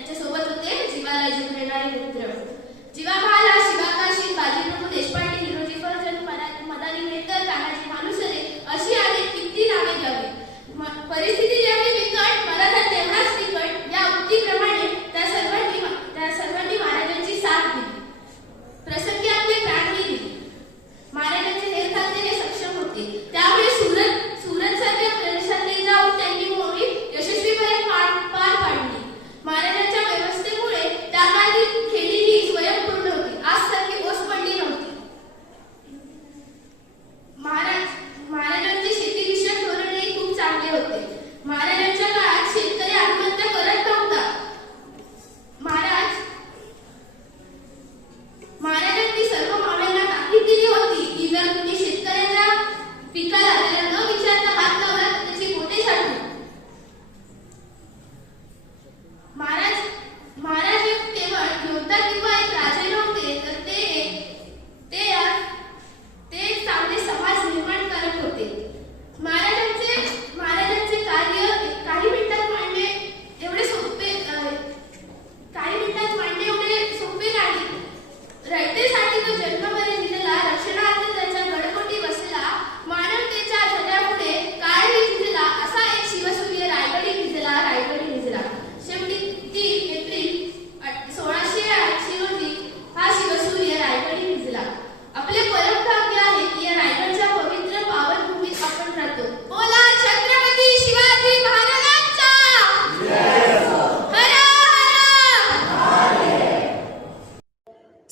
त्यांच्यासोबत होते जीवाला जिंकणारे मित्र जीवा